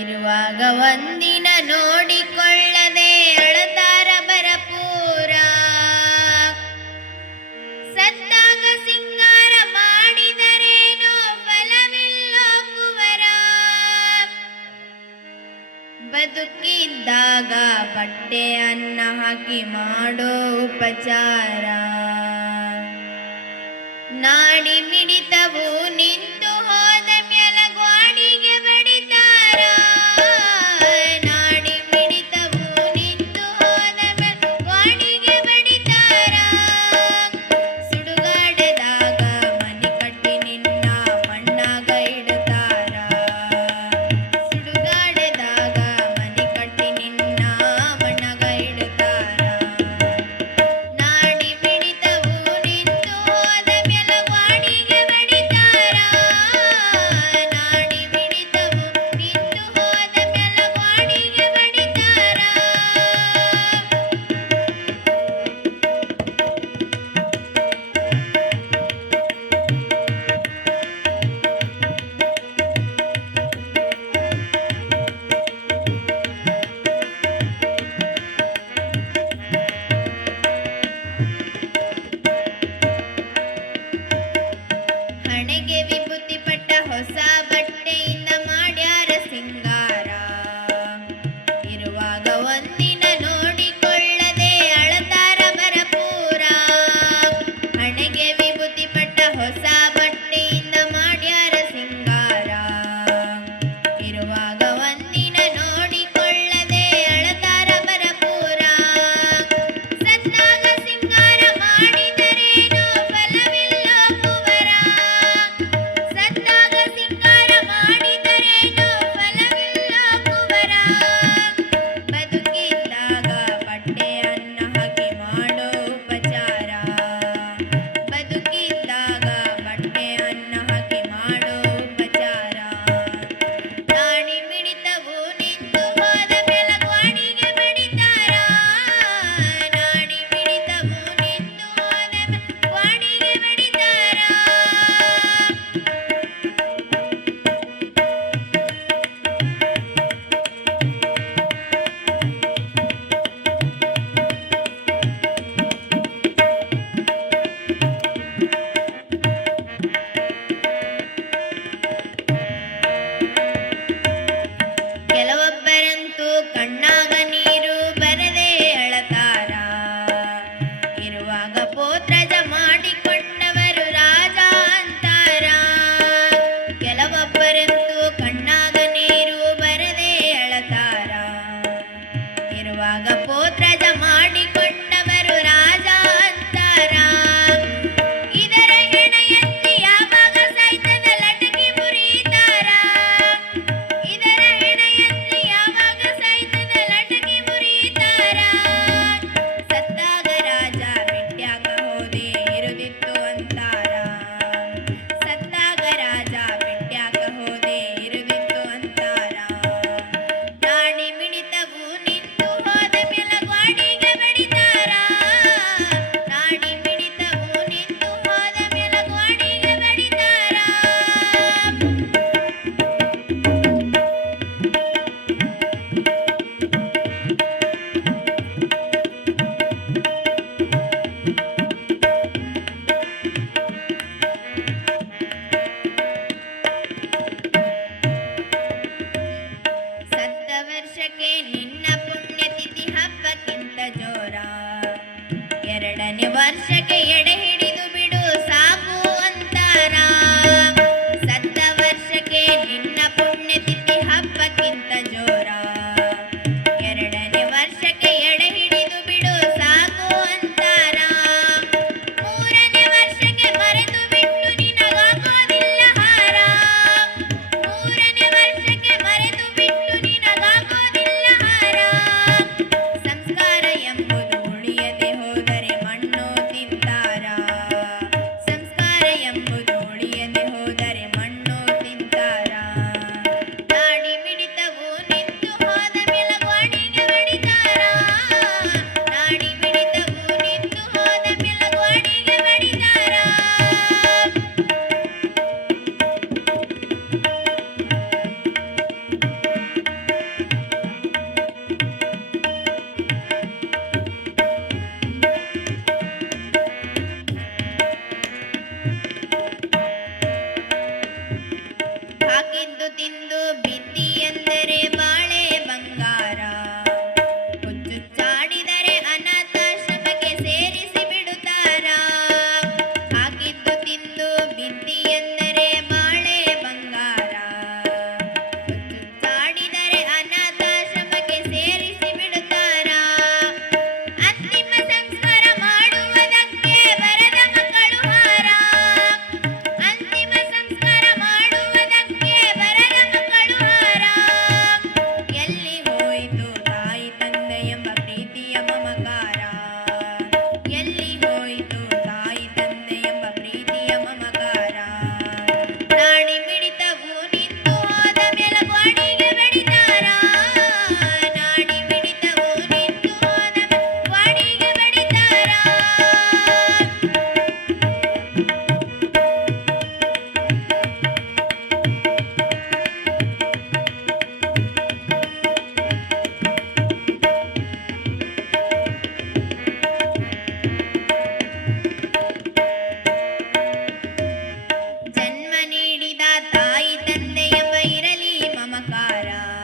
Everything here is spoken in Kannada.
ಇರುವಾಗ ಒಂದಿನ ನೋಡಿಕೊಳ್ಳದೆ ಅಳತಾರ ಬರಪೂರ. ಸತ್ತಾಗ ಸಿಂಗಾರ ಮಾಡಿದರೇನೋ ಫಲವಿಲ್ಲೋ ಕುವರ. ಬದುಕಿದ್ದಾಗ ಬಟ್ಟೆ ಅನ್ನ ಹಾಕಿ ಮಾಡೋ ಉಪಚಾರ. ನಾಡಿ ಮಿಡಿತವು ನಿಂತು ಹೋದ ಮ್ಯಾಲ ಗ್ವಾಡಿಗೆ ಬಡಿತಾರ. ನಾಡಿ ಮಿಡಿತವು ನಿಂತು ಹೋದ ಮ್ಯಾಲ ಗ್ವಾಡಿಗೆ ಬಡಿತಾರ. ಸುಡುಗಾಡದಾಗ ಮನಿ ಕಟ್ಟಿ ನಿನ್ನ ಮಣ್ಣಾಗ ಇಡ್ತಾರ. ಸುಡುಗಾಡದಾಗ ಮನಿ ಕಟ್ಟಿ ನಿನ್ನ ಮಣ್ಣಾಗ ಇಡ್ತಾರ. ನಾಡಿ ಮಿಡಿತವು ನಿಂತು ಹೋದ ಮ್ಯಾಲ ಗ್ವಾಡಿಗೆ ಬಡಿತಾರ. ನಾಡಿ ಮಿಡಿತವು ನಿಂತು ಹೋದ ಮ್ಯಾಲ ಗ್ವಾಡಿಗೆ ಬಡಿತಾರ. ಹಣೆಗೆ ವಿಭೂತಿ ಪಟ್ಟ ಹೊಸ ಬಟ್ಟೆಯಿಂದ ಮಾಡ್ಯಾರ ಸಿಂಗಾರ. ಇರುವಾಗ ಒಂದಿನ ನೋಡಿಕೊಳ್ಳದೆ ಅಳತಾರ ಬರಪೂರ. ಹಣೆಗೆ ವಿಭೂತಿ ಪಟ್ಟ ಹೊಸ ಬಟ್ಟೆಯಿಂದ ಮಾಡ್ಯಾರ ಸಿಂಗಾರ. ಇರುವಾಗ ಒಂದಿನ ನೋಡಿಕೊಳ್ಳದೆ ಅಳತಾರ ಬರಪೂರ. ಸತ್ತಾಗ ಸಿಂಗಾರ ಮಾಡಿದರೇನೋ ಫಲವಿಲ್ಲೋ ಕುವರ. ಸತ್ತಾಗ ಸಿಂಗಾರ ಮಾಡಿದರೇನೋ ಫಲವಿಲ್ಲೋ ಕುವರ. ಬದುಕಿದ್ದಾಗ ಬಟ್ಟೆ ಅನ್ನ ಹಾಕಿ ಮಾಡೋ ಉಪಚಾರ. ಬದುಕಿದ್ದಾಗ ಬಟ್ಟೆ ಅನ್ನ ಹಾಕಿ ಮಾಡೋ ಉಪಚಾರ. ನಾಡಿ ವಿಚಾರ